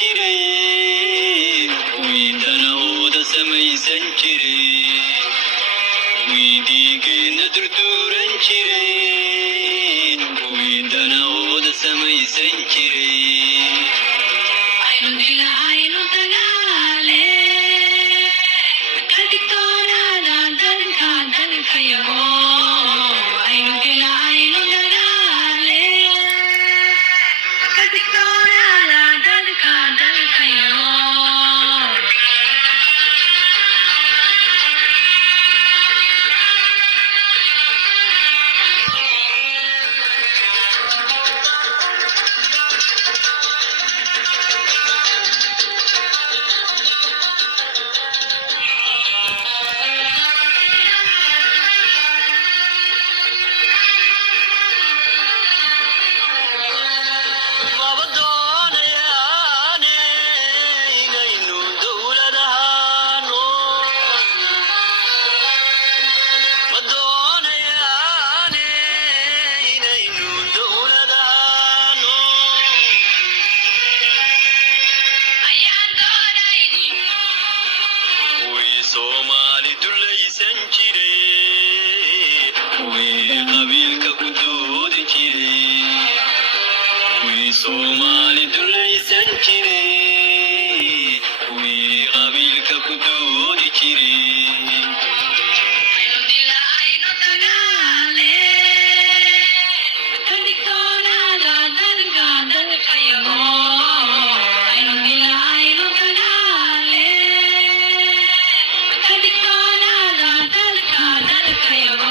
jiray wiidana samaysan jiray wiidigeena durduran jiray wiidana samaysan jiray aynu dagaale kadiktoonada dalkayago aynu dagaale kadiktoonada dalkayago Somali dulaysan jiray qabiilka ku doodi jiray Somali dulaysan jiray qabiilka ku doodi jiray aynu dagaale kadiktoonada dalkayago aynu dagaale kadiktoonada dalkayago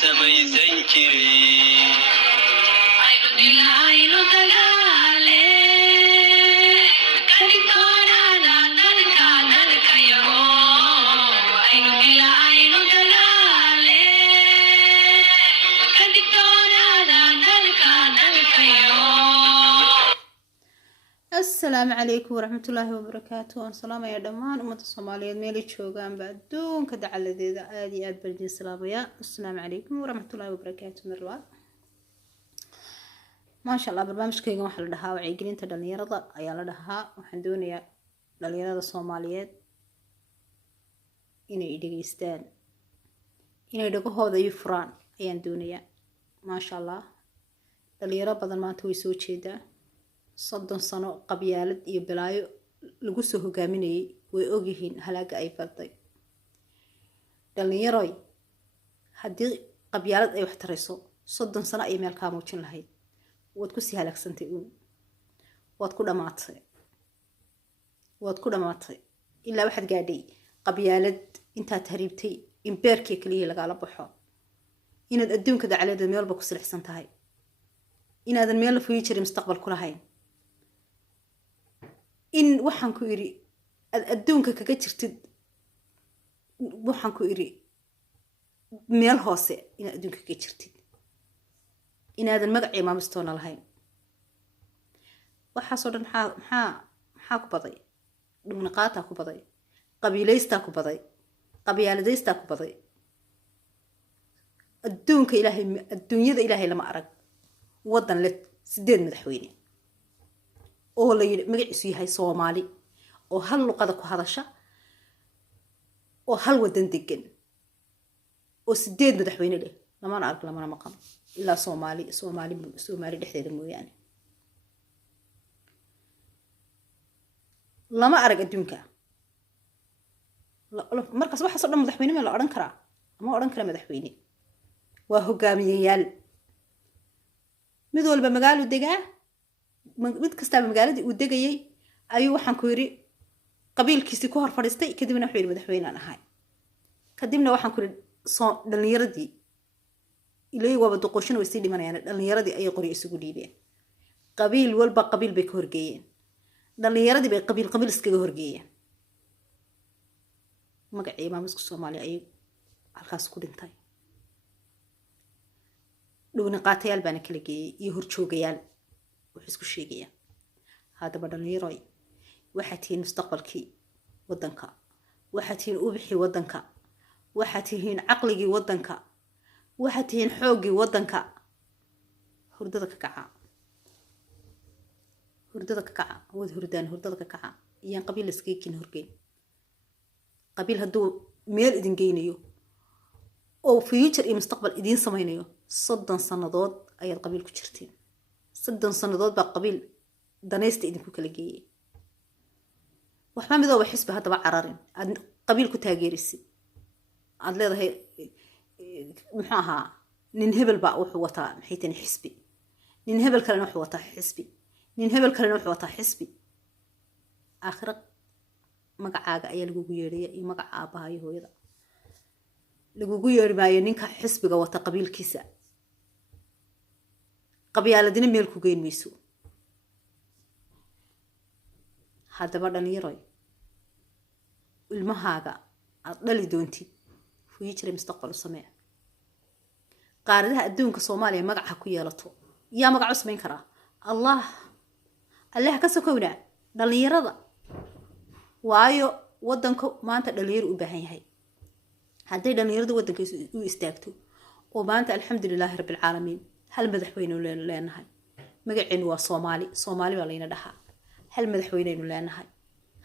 samaysan jiray aynu dagaale السلام عليكم ورحمة الله وبركاته. السلام يا دمان أمة الصومالية ميلي تشوغان بعدون كده على ذي آدي آد بلدين سلام يا السلام عليكم ورحمة الله وبركاته مرات. ما شاء الله برنامج كيغان waxa la dhahaa wacyigelinta dhalinyarada ayaa la dhahaa waxaan doonayaa dhalinyarada Soomaaliyeed inay dhageystaan inay dhagahooda iyo furaan ayaan doonayaa ma sha Allah dhalinyaro badan maanta way soo jeedaa 30 sano qabyaalad iyo balaayo lagu soo hogaaminayay way ogyihiin halaaga ay farday dhalinyaro haddii qabyaalad ay wax tarayso 30 sano ay meel ka muujin lahayd waad ku sii halaagsantay waad ku dhamaatay ilaa waxaad gaadhay qabyaalad intaad hariibtay imbeerkii kaliya lagala baxo inaad adduunka dacaleed meel walba ku silixsan tahay inaadan meel la fuyi jirin mustaqbal ku lahayn in waxaan ku iri adduunka kaga jirtid waxaan ku iri meel hoose inaad adduunka kaga jirtid inaadan magac imaamistoona lahayn waxaasoo dhan maxaa ku baday dhumniqaataa ku baday qabiilaystaa ku baday qabyaaladaystaa ku baday adduunyada ilaahay lama arag waddan leh 8 madaxweyne oo la yiri magaciisu yahay Soomaali oo hal luqada ku hadasha oo hal wadan degan oo 8 madaxweyne leh lama arag lama maqan ilaa Soomaali dhexdeeda mooyaane lama arag adduunka markaas waxa soo dhan madaxweyne ma la oran karaa ama oran kara madaxweyne waa hogaamiyayaal mid walba magaalo degaa mid kasta magaaladii uu degayay ayuu waxaan ku yiri qabiilkiisi ku hor fadhiistay kadibna wuxuu yiri madaxweyne aan ahay kadibna waxaan ku yiri dhalinyaradii ilaa waba doqoshin way sii dhimanayaan dhalinyaradii ay qori isugu dhiibeen qabiil walba qabiil bay ka horgeeyeen dhalinyaradii bay qabiil iskaga horgeeyeen magacii maamulka Soomaaliya ay halkaas ku dhintay dhowna qaatayaal baan kala geeyay iyo horjoogayaal wax isku sheegayaan hadaba dhalinyaro waxa tiin mustaqbalkii wadanka waxa tiin ubixi wadanka waxa tiin aqligii wadanka waxa tiin xoogii wadanka hurdada ka kaca hurdada ka kaca iyaan qabiil iskiikin horgeyn qabiil haduu meel idin geynayo oo future iyo mustaqbal idin samaynayo 30 sanadood ayaad qabiil ku jirteen 30 sanadood baa qabiil danaysta idinku kala geeyay waxba midooba xisbi hadaba cararin aad qabiil ku taageerisid aad leedahay muxuu ahaa nin hebel baa wuxuu wataa maxay tan xisbi nin hebel kalena wuxuu wataa xisbi nin hebel kalena wuxuu wataa xisbi aakhira magacaaga ayaa lagu yeeray iyo magaca aabaha iyo hooyada lagu yeerimaayo ninka xisbiga wata qabiilkiisa qabyaaladina meel ku geyn mayso hadaba dhalinyaro ilmahaaga aad dhali doontid future mustaqbal samee qaaradaha adduunka Soomaaliya magaca ku yeelato yaa magac usmeyn kara Allah ka sokowna dhalinyarada waayo wadanku maanta dhalinyaro u baahan yahay hadday dhalinyaradu wadanka u istaagto oo maanta alxamdulillah rabbil caalamiin hal madaxweyne leenahay magaceenu waa Soomaali baa layna dhahaa hal madaxweyne leenahay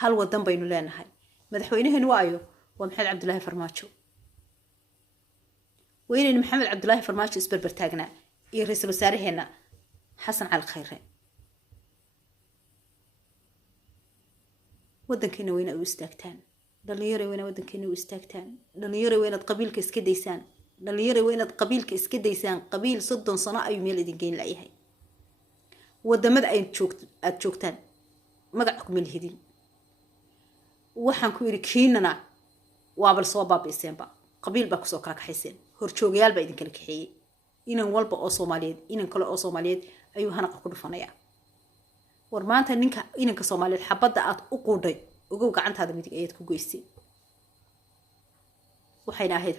hal wadan baynu leenahay madaxweynaheenu waayo waa Maxamed Cabdullaahi Farmaajo وين محمد عبد الله فرماش اسبر برتاجنا يرسل وساره هنا حسن على الخير ودن كنا وين استاكتان دليري وين ودن كنا استاكتان دليري وين قبيلك اسكديسان دليري وين قبيلك اسكديسان قبيل صدن صناعة يميل دين لايها ودمد اي تشوكتان مقعكم الهدين waxaan ku iri keenana waabal soo baabiiseen qabiil ba ku soo ka kaxaysan horjoogayaal ba idin kala kaxeeyay inan walba oo Soomaaliyeed inan kale oo Soomaaliyeed ayuu hanaqa ku dhufanaya war maanta ninka inanka Soomaaliyeed xabada aad u quuday ugu gacantaada midig ayaad ku goysay waxayna ahayd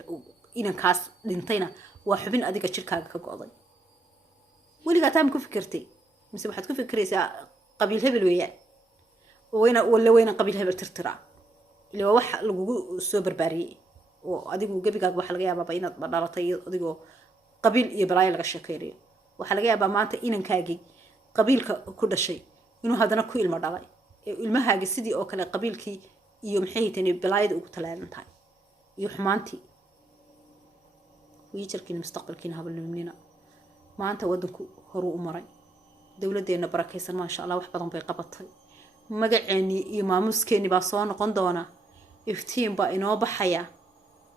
inankaas dhintayna waa xubin adiga jirkaaga ka go'day waliga taam ku fikirtay mise waxaad ku fikiraysaa qabiil hebel weeyaan وين قبيل هبل ترترع اللي هو wax lagu soo barbaariyay oo adigu gabigaaga waxa laga yaabaa inaad dhalatay adigoo qabiil iyo balaayo laga sheekeeyo waxa laga yaabaa maanta inankaagi qabiilka ku dhashay inuu hadana ku ilmo dhalay ee ilmahaaga sidii oo kale qabiilkii iyo maxay tahay balaayada ugu talaalantahay iyo xumaantii wiijarkiina mustaqbalkiina habalnimina maanta wadanku horu u maray dawladeena barakeysan ma sha Allah wax badan bay qabatay magaceeni iyo maamuskeeni baa soo noqon doona iftiin baa inoo baxaya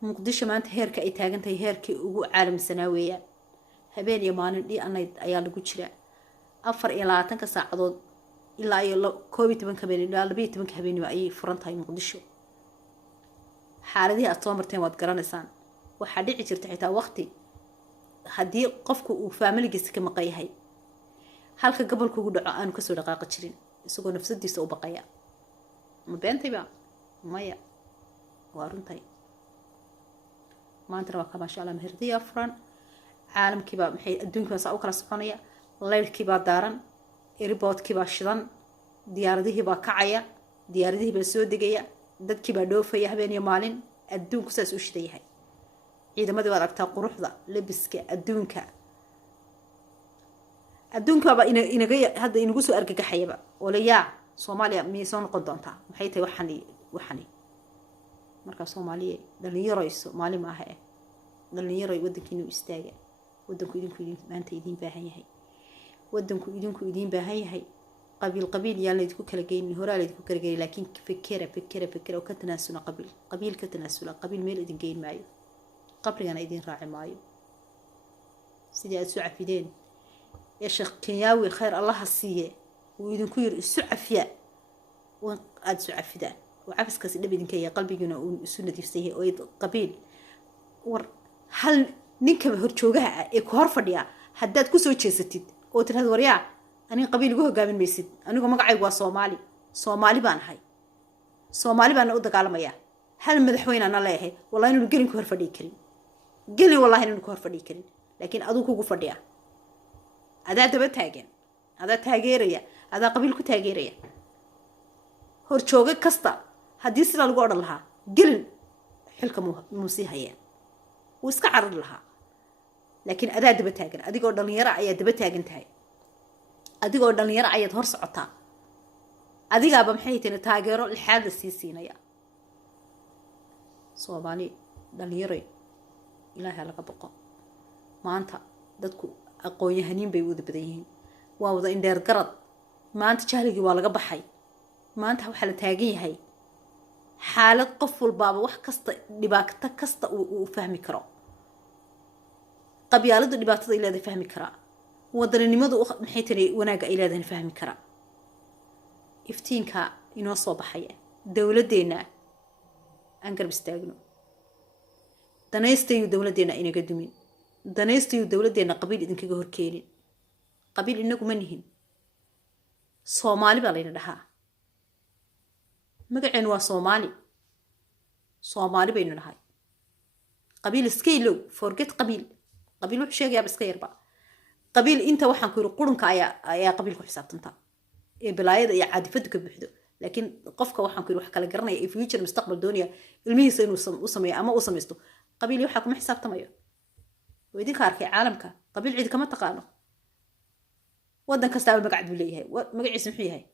muqdisho maanta heerka ay taagan tahay heerkii ugu caalamsanaa weeyaan habeen iyo maalin dhii ayaa lagu jira 24 saacadood ilaa iyo 12 habeen ilaa 12 habeen ay furan tahay muqdisho xaaladii aad soo marteen waad garanaysaan waxa dhici jirta xitaa waqti haddii qofku uu faamiligiisa ka maqan yahay halka gobolku ugu dhaco aanu ka soo dhaqaaqi jirin isagoo nafsadiisa u baqaya ma beentayba maya waa runtay maanta waa ka ma sha Allah meherdiya furan caalamkiiba maxay adduunka saa u kala soconaya leylkiiba daaran airportkiiba shidan diyaaradihiiba kacaya diyaaradihiiba soo degaya dadkiiba dhoofaya habeen iyo maalin adduunku saas u shidayahay ciidamadii waa aragtaa quruxda labiska adduunka baba inaga hadda inagu soo argagaxayaba walayaa Soomaaliya miyay soo noqon doontaa maxay tahay waxani marka Soomaaliya dhalinyaro Soomaali ma aha dhalinyaro wadankiinu istaaga wadanku maanta idin baahan yahay wadanku idin baahan yahay qabiil yaan la idinku kala geeynin horaa la idinku kala geeyay laakiin fikira oo ka tanaasula qabiil ka tanaasula qabiil meel idin geyn maayo qabrigana idin raaci maayo sidii aad soo cafideen يا شيخ كياوي الخير الله السيء وإذن كير السعفية وقد سعفدان وعفس كاس النبي إذن كي قلبي جنا والسنة تفسيه ويد قبيل هل نكب هرشوجها إكهار فديا حداد كسو تشيستيد قلت هذا وريع أنا قبيل جوه قابل ميسد أنا جو مقعد صومالي بان هاي صومالي بان أودك على مياه هل مدحوين أنا لا هي والله إنه جرين كهر فدي كريم قلي والله إنه كهر فدي كريم لكن أدوكو جو فديا هذا دبا تاجن هذا تاجيريا هذا قبيل كو تاجيريا هرشوغه كستا hadii sida lagu oran lahaa gelin xilka muusiihayeen oo iska carad lahaa laakiin adaa daba taagan adigoo dhalinyaro ayaa daba taagan tahay adigoo dhalinyaro ayaad hor socotaa adigaaba maxay tahay taageero lixaad la siinaya Soomaali dhalinyaro ilaahay laga boqo maanta dadku aqoon-yahaniin bay wada badan yihiin waa wada indheer garad maanta jahligii waa laga baxay maanta waxa la taagan yahay xaalad qof walbaaba wax kasta dhibaato kasta uu fahmi karo qabyaalada dhibaatada ay leedahay fahmi kara wadaninimadu maxay tahay wanaaga ay leedahay fahmi kara iftiinka inoo soo baxaya dawladeena aan garab istaagno danaystayo dawladeena inaga dumin danaystayo dawladeena qabiil idinkaga horkeenin qabiil inagu ma nihin Soomaali baa layna dhahaa magaceen waa Soomaali baynu nahay qabiil iskaylo forget qabiil wuxuu sheegayaa iska yarba qabiil inta waxaan ku yiri qurunka ayaa qabiil ku xisaabtanta ee balaayada iyo caadifadu ka buuxdo laakiin qofka waxaan ku yiri wax kala garanaya ee future mustaqbal dooniya ilmihiisa inuu u sameeyo ama u sameesto qabiil waxa kuma xisaabtamayo weydii ka arkay caalamka qabiil cid kama taqaano wadan kasta magac buu leeyahay magaciisa muxuu yahay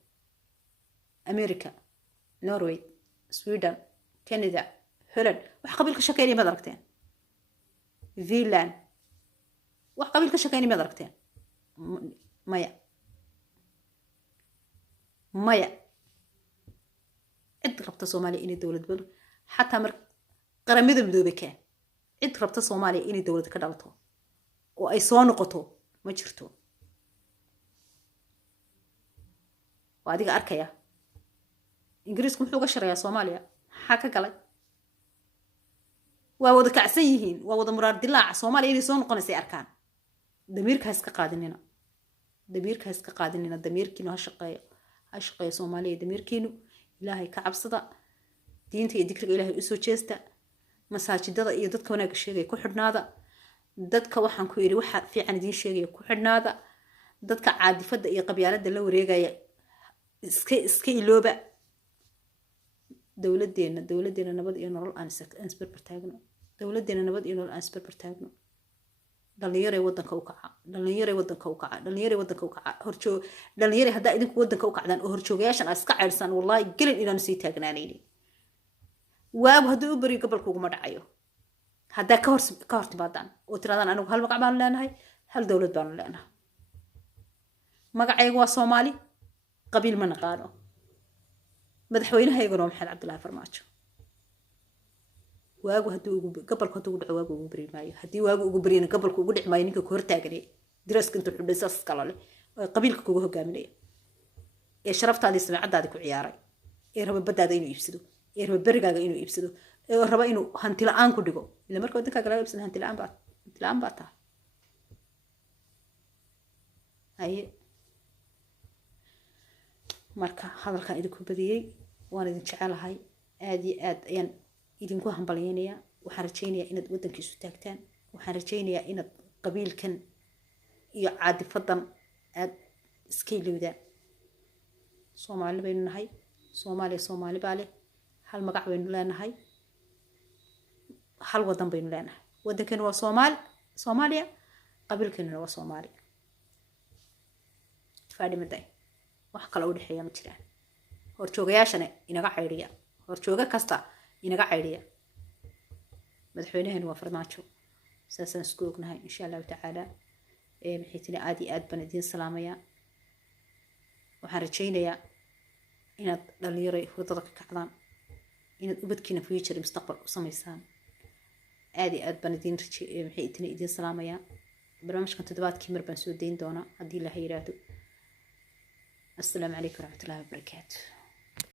America Norway Sweden Canada Holland wax qabiil ka shaqeynaya ma aragteen Finland wax qabiil ka shaqeynaya ma aragteen maya cid rabta Soomaaliya inay dawlad bal xataa mar qaramada midoobay ka cid rabta Soomaaliya inay dawlad ka dhalato oo ay soo noqoto ma jirto waa adiga arkaya ingiriisku muxuu ka shaqeeyaa Soomaaliya maxaa ka galay waa wada kacsan yihiin waa wada muraar dilaac Soomaaliya inay soo noqonaysay arkaan damiirkaas ka qaadinina damiirkiinu ha shaqeeyo Soomaaliya damiirkiinu ilaahay ka cabsada diinta iyo dikriga ilaahay u soo jeesta masaajidada iyo dadka wanaag sheegay ku xidhnaada dadka waxaan ku yiri waxa fiican idin sheegay ku xidhnaada dadka caadifada iyo qabyaalada la wareegaya iska ilooba dowladeena nabad iyo nolol aan isbarbar taagno dowladeena nabad iyo nolol aan isbarbar taagno dhalinyaray wadanka u kaca dhalinyaray haddaa idinku wadanka u kacdaan oo horjoogayaashan aad iska ceersaan wallahi gelin inaan sii taagnaanayni waagu hadduu u bariyo gobolka uguma dhacayo haddaa ka hor timaadaan oo tiraadaan anigu hal magac baanu leenahay hal dowlad baanu leenahay magacaygu waa Soomaali qabiil ma naqaano madaxweynahayguna waa Maxamed Cabdullaahi Farmaajo waagu hadduu gobolka hadduu dhaco waagu ugu bari maayo haddii waagu ugu bariyana gobolka ugu dhici maayo ninka ku hortaaganay diraska intuu xudhay saas kala leh oo qabiilka kugu hogaaminaya ee sharaftaadii samcadaadi ku ciyaaray ee raba badaada inuu iibsado ee raba berigaaga inuu iibsado ee raba inuu hanti la'aan ku dhigo ila marka wadanka kale iibsan hanti la'aan baa taa haye marka hadalkan idinku badiyay waan idin jecelahay aad iyo aad ayaan idinku hambalyeynaya waxaan rajaynayaa inaad wadankiisu taagtaan waxaan rajaynayaa inaad qabiilkan iyo caadifadan aad iska ilowdaan Soomaali baynu nahay Soomaali baa leh hal magac baynu leenahay hal wadan baynu leenahay wadankeena waa Soomaaliya qabiilkeena waa Soomaali faadhimaday wax kale u dhaxeeya ma jiraan horjoogayaashana inaga cayriya horjooga kasta inaga cayriya madaxweynaheenu waa Farmaajo saasaan isku ognahay insha Allah tacaala maxay tiri aad iyo aad baan idin salaamaya waxaan rajaynayaa inaad dhalinyaro hurdada ka kacdaan inaad ubadkiina future mustaqbal u samaysaan aad iyo aad baan idin maxay tiri idin salaamaya barnaamijkan toddobaadkii mar baan soo deyn doonaa haddii la yiraahdo السلام عليكم ورحمة الله وبركاته